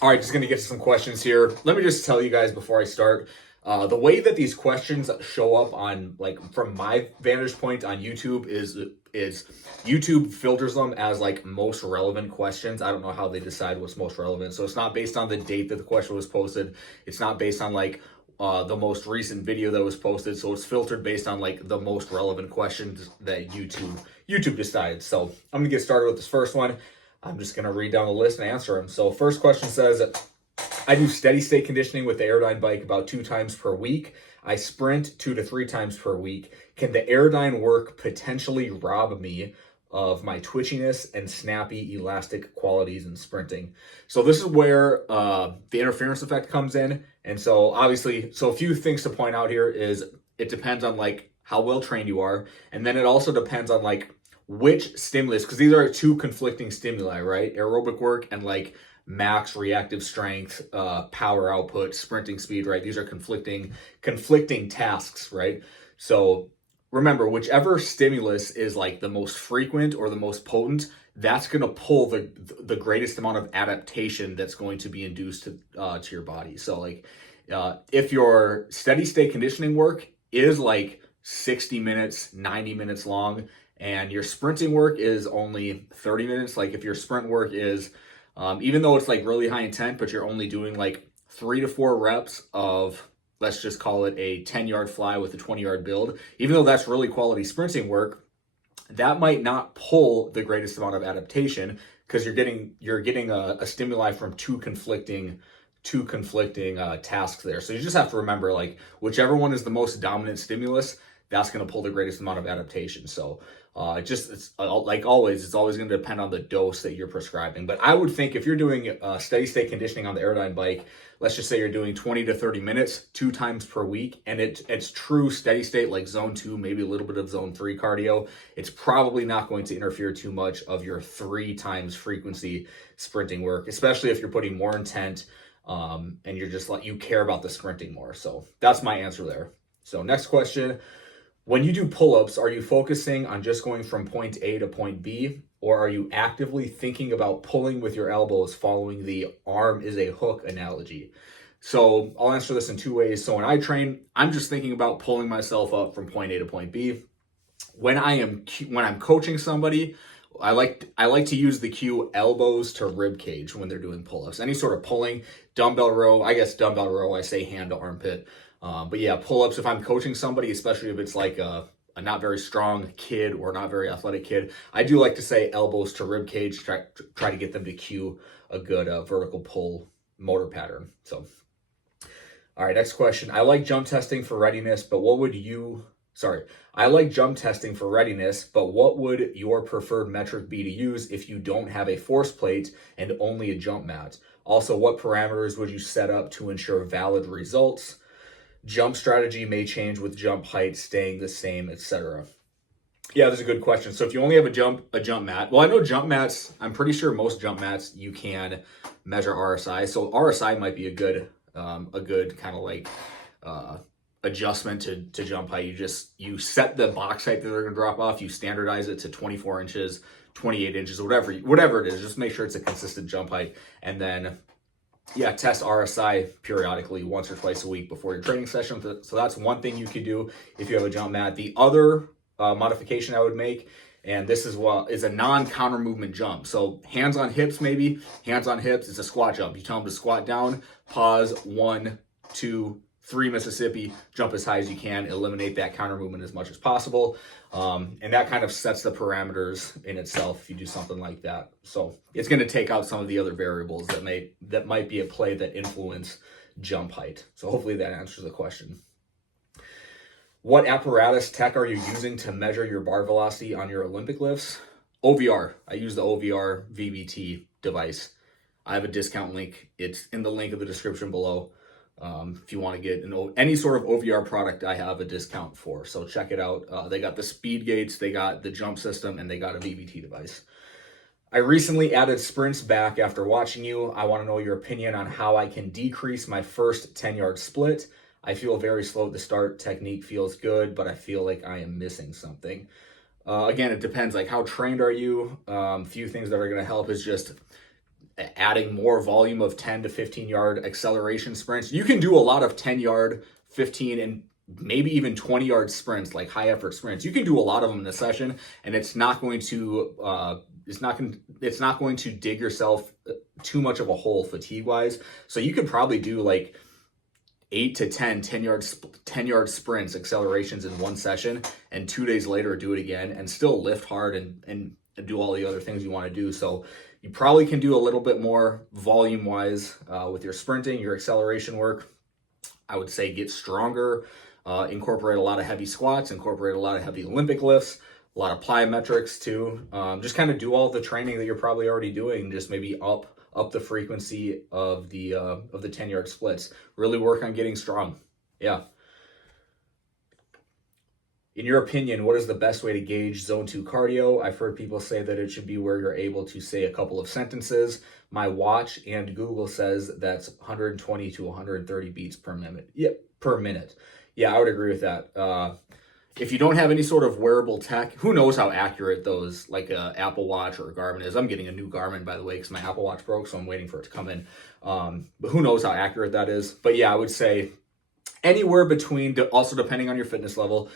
All right, just going to get to some questions here. Let me just tell you guys before I start, the way that these questions show up on, like, from my vantage point on YouTube is YouTube filters them as like most relevant questions. I don't know how they decide what's most relevant. So it's not based on the date that the question was posted. It's not based on like the most recent video that was posted. So it's filtered based on like the most relevant questions that YouTube decides. So I'm gonna get started with this first one. I'm just gonna read down the list and answer them. So first question says, I do steady state conditioning with the Aerodyne bike about 2 times per week. I sprint 2 to 3 times per week. Can the Aerodyne work potentially rob me of my twitchiness and snappy elastic qualities in sprinting? So this is where the interference effect comes in. And so obviously, so a few things to point out here is it depends on like how well trained you are. And then it also depends on like which stimulus, because these are 2 conflicting stimuli, right? Aerobic work and like max reactive strength, power output, sprinting speed, right? These are conflicting tasks, right? So remember, whichever stimulus is like the most frequent or the most potent, that's going to pull the greatest amount of adaptation that's going to be induced to your body. So like if your steady state conditioning work is like 60 minutes, 90 minutes long, and your sprinting work is only 30 minutes, like if your sprint work is even though it's like really high intent, but you're only doing like 3 to 4 reps of, let's just call it a 10-yard fly with a 20-yard build, even though that's really quality sprinting work, that might not pull the greatest amount of adaptation because you're getting a stimuli from two conflicting tasks there. So you just have to remember, like, whichever one is the most dominant stimulus, that's going to pull the greatest amount of adaptation. So it's like always, it's always going to depend on the dose that you're prescribing. But I would think if you're doing steady state conditioning on the Aerodyne bike, let's just say you're doing 20 to 30 minutes, 2 times per week, and it's true steady state, like zone 2, maybe a little bit of zone 3 cardio, it's probably not going to interfere too much of your 3 times frequency sprinting work, especially if you're putting more intent and you're just like, you care about the sprinting more. So that's my answer there. So next question. When you do pull-ups, are you focusing on just going from point A to point B, or are you actively thinking about pulling with your elbows following the arm is a hook analogy? So I'll answer this in 2 ways. So when I train, I'm just thinking about pulling myself up from point A to point B. When I'm coaching somebody, I like to use the cue elbows to rib cage when they're doing pull-ups. Any sort of pulling, dumbbell row, I say hand to armpit. But yeah, pull-ups, if I'm coaching somebody, especially if it's like a not very strong kid or not very athletic kid, I do like to say elbows to rib cage, try to get them to cue a good vertical pull motor pattern. So, all right, next question. I like jump testing for readiness, but what would your preferred metric be to use if you don't have a force plate and only a jump mat? Also, what parameters would you set up to ensure valid results? Jump strategy may change with jump height staying the same, etc. Yeah, that's a good question. So if you only have a jump mat, well, I know jump mats, I'm pretty sure most jump mats you can measure RSI. So RSI might be a good kind of like adjustment to jump height. You set the box height that they're going to drop off. You standardize it to 24 inches, 28 inches, whatever it is. Just make sure it's a consistent jump height, and then test RSI periodically once or twice a week before your training session. So that's one thing you could do if you have a jump mat. The other modification I would make, and this is a non-counter movement jump. So hands on hips, maybe. Hands on hips, it's a squat jump. You tell them to squat down, pause, 1, 2, 3 Mississippi, jump as high as you can, eliminate that counter movement as much as possible. And that kind of sets the parameters in itself if you do something like that. So it's going to take out some of the other variables that might be at play that influence jump height. So hopefully that answers the question. What apparatus tech are you using to measure your bar velocity on your Olympic lifts? OVR. I use the OVR VBT device. I have a discount link. It's in the link of the description below. If you want to get any sort of OVR product, I have a discount for. So check it out. They got the speed gates, they got the jump system, and they got a VBT device. I recently added sprints back after watching you. I want to know your opinion on how I can decrease my first 10-yard split. I feel very slow at the start. Technique feels good, but I feel like I am missing something. Again, it depends. Like, how trained are you? Few things that are going to help is just adding more volume of 10 to 15 yard acceleration sprints. You can do a lot of 10 yard, 15, and maybe even 20 yard sprints, like high effort sprints. You can do a lot of them in a session, and it's not going to dig yourself too much of a hole fatigue wise. So you could probably do like 8 to 10 yard sprints, accelerations in one session, and 2 days later do it again and still lift hard and do all the other things you want to do. So you probably can do a little bit more volume wise with your sprinting, your acceleration work. I would say get stronger, incorporate a lot of heavy squats, incorporate a lot of heavy Olympic lifts, a lot of plyometrics too. Just kind of do all the training that you're probably already doing, just maybe up the frequency of the 10 yard splits. Really work on getting strong. Yeah. In your opinion, what is the best way to gauge zone 2 cardio? I've heard people say that it should be where you're able to say a couple of sentences. My watch and Google says that's 120 to 130 beats per minute. Per minute. Yeah, I would agree with that. If you don't have any sort of wearable tech, who knows how accurate those, like a Apple Watch or a Garmin is. I'm getting a new Garmin, by the way, because my Apple Watch broke, so I'm waiting for it to come in. But who knows how accurate that is. But yeah, I would say anywhere between, also depending on your fitness level,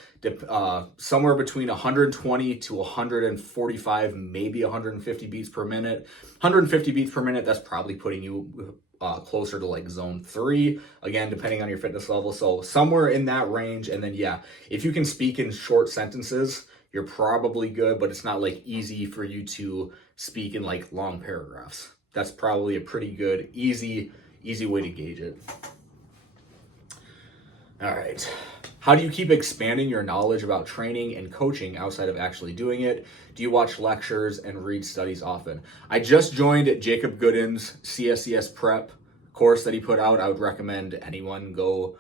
somewhere between 120 to 145, maybe 150 beats per minute. 150 beats per minute, that's probably putting you closer to like zone 3, again, depending on your fitness level. So somewhere in that range. And then, yeah, if you can speak in short sentences, you're probably good, but it's not like easy for you to speak in like long paragraphs. That's probably a pretty good, easy way to gauge it. All right. How do you keep expanding your knowledge about training and coaching outside of actually doing it? Do you watch lectures and read studies often? I just joined Jacob Gooden's CSCS prep course that he put out. I would recommend anyone go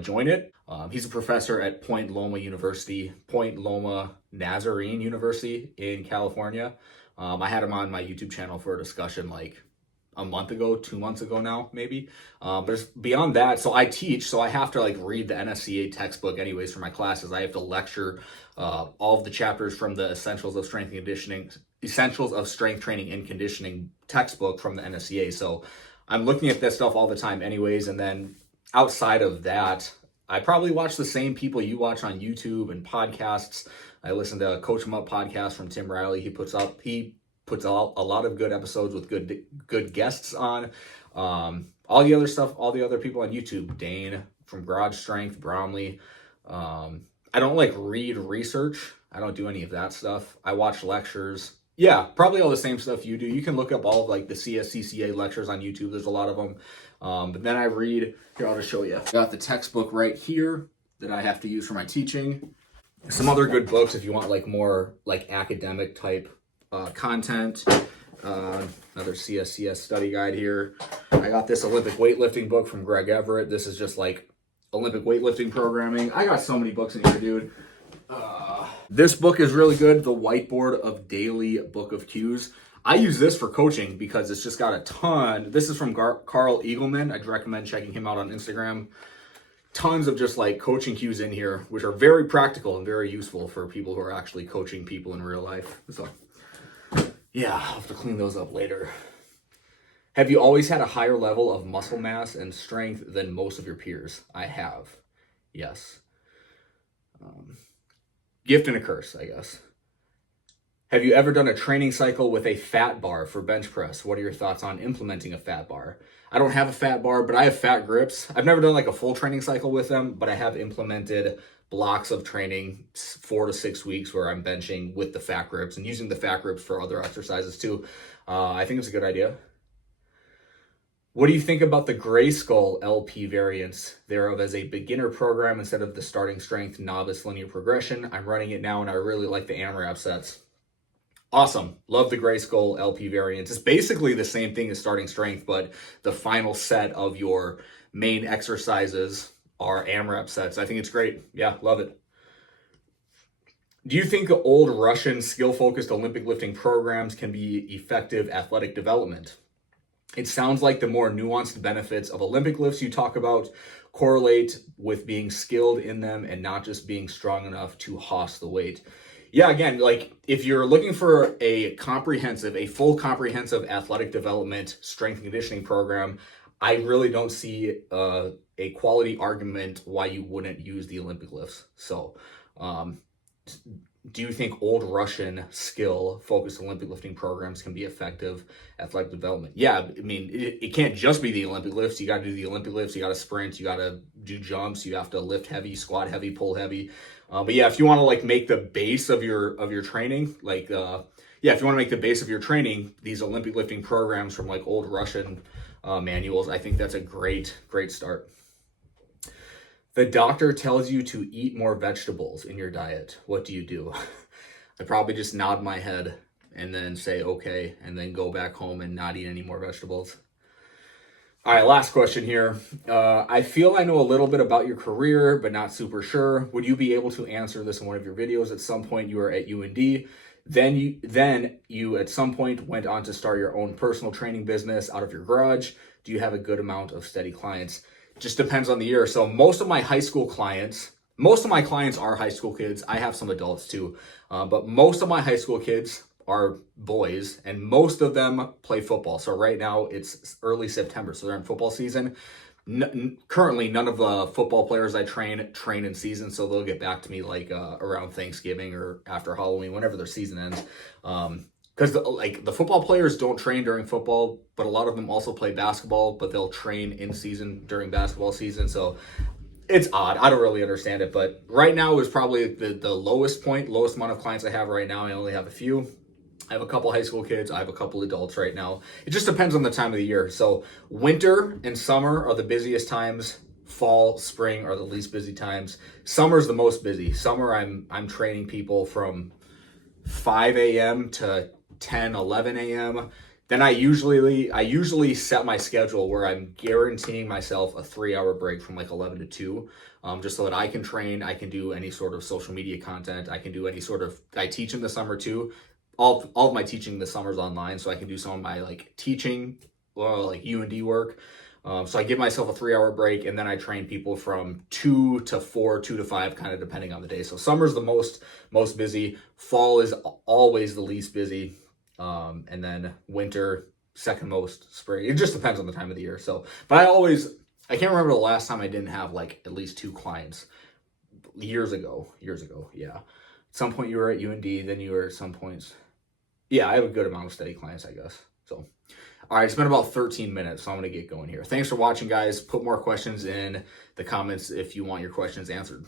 join it. He's a professor at Point Loma Nazarene University in California. I had him on my YouTube channel for a discussion like a month ago, 2 months ago now, maybe. But beyond that, so I teach, so I have to like read the NSCA textbook anyways for my classes. I have to lecture all of the chapters from the Essentials of Strength Training and Conditioning textbook from the NSCA. So I'm looking at this stuff all the time anyways. And then outside of that, I probably watch the same people you watch on YouTube and podcasts. I listen to a Coach 'em Up podcast from Tim Riley. He puts a lot of good episodes with good guests on. All the other stuff, all the other people on YouTube, Dane from Garage Strength, Bromley. I don't like read research. I don't do any of that stuff. I watch lectures. Yeah, probably all the same stuff you do. You can look up all of like the CSCCA lectures on YouTube. There's a lot of them. But then I read, here, I'll just show you. Got the textbook right here that I have to use for my teaching. Some other good books if you want like more like academic type content. Another CSCS study guide here. I got this Olympic weightlifting book from Greg Everett. This is just like Olympic weightlifting programming. I got so many books in here, dude. This book is really good. The Whiteboard of Daily Book of Cues. I use this for coaching because it's just got a ton. This is from Carl Eagleman. I'd recommend checking him out on Instagram. Tons of just like coaching cues in here, which are very practical and very useful for people who are actually coaching people in real life. So yeah, I'll have to clean those up later. Have you always had a higher level of muscle mass and strength than most of your peers? I have. Yes. Gift and a curse, I guess. Have you ever done a training cycle with a fat bar for bench press? What are your thoughts on implementing a fat bar? I don't have a fat bar, but I have fat grips. I've never done like a full training cycle with them, but I have implemented blocks of training 4 to 6 weeks where I'm benching with the fat grips and using the fat grips for other exercises too. I think it's a good idea. What do you think about the Grayskull LP variants thereof as a beginner program instead of the starting strength novice linear progression? I'm running it now and I really like the AMRAP sets. Awesome. Love the Grayskull LP variants. It's basically the same thing as starting strength, but the final set of your main exercises are AMRAP sets. I think it's great. Yeah, love it. Do you think old Russian skill-focused Olympic lifting programs can be effective athletic development? It sounds like the more nuanced benefits of Olympic lifts you talk about correlate with being skilled in them and not just being strong enough to hoss the weight. Yeah, again, like if you're looking for a full comprehensive athletic development, strength and conditioning program, I really don't see a quality argument why you wouldn't use the Olympic lifts. So, um, do you think old Russian skill focused Olympic lifting programs can be effective athletic development? Yeah, I mean, it can't just be the Olympic lifts. You got to do the Olympic lifts. You got to sprint. You got to do jumps. You have to lift heavy, squat heavy, pull heavy. But yeah, if you want to like make the base of your training, like yeah, if you want to make the base of your training, these Olympic lifting programs from like old Russian manuals, I think that's a great start. The doctor tells you to eat more vegetables in your diet. What do you do? I probably just nod my head and then say, okay, and then go back home and not eat any more vegetables. All right, last question here. I feel I know a little bit about your career, but not super sure. Would you be able to answer this in one of your videos? At some point you were at UND. Then you at some point went on to start your own personal training business out of your garage. Do you have a good amount of steady clients? Just depends on the year. So most of my clients are high school kids. I have some adults too, but most of my high school kids are boys, and most of them play football. So right now it's early September, so they're in football season. Currently, none of the football players I train in season, so they'll get back to me like around Thanksgiving or after Halloween, whenever their season ends. Because the football players don't train during football, but a lot of them also play basketball, but they'll train in season during basketball season. So it's odd. I don't really understand it, but right now is probably the lowest amount of clients I have right now. I only have a few. I have a couple high school kids. I have a couple adults right now. It just depends on the time of the year. So winter and summer are the busiest times. Fall, spring are the least busy times. Summer's the most busy. Summer, I'm training people from 5 a.m. to 10, 11 a.m. Then I usually set my schedule where I'm guaranteeing myself a 3-hour break from like 11 to 2, just so that I can train. I can do any sort of social media content. I can do any sort of, I teach in the summer too. All of my teaching this summer is online, so I can do some of my like teaching, like UND work. So I give myself a 3-hour break, and then I train people from 2 to 4, 2 to 5, kind of depending on the day. So summer's the most busy. Fall is always the least busy. And then winter, second most. Spring. It just depends on the time of the year. So, but I can't remember the last time I didn't have like at least 2 clients. Years ago. Yeah. At some point you were at UND, then you were at some points. Yeah, I have a good amount of steady clients, I guess. So, all right, it's been about 13 minutes, so I'm going to get going here. Thanks for watching, guys. Put more questions in the comments if you want your questions answered.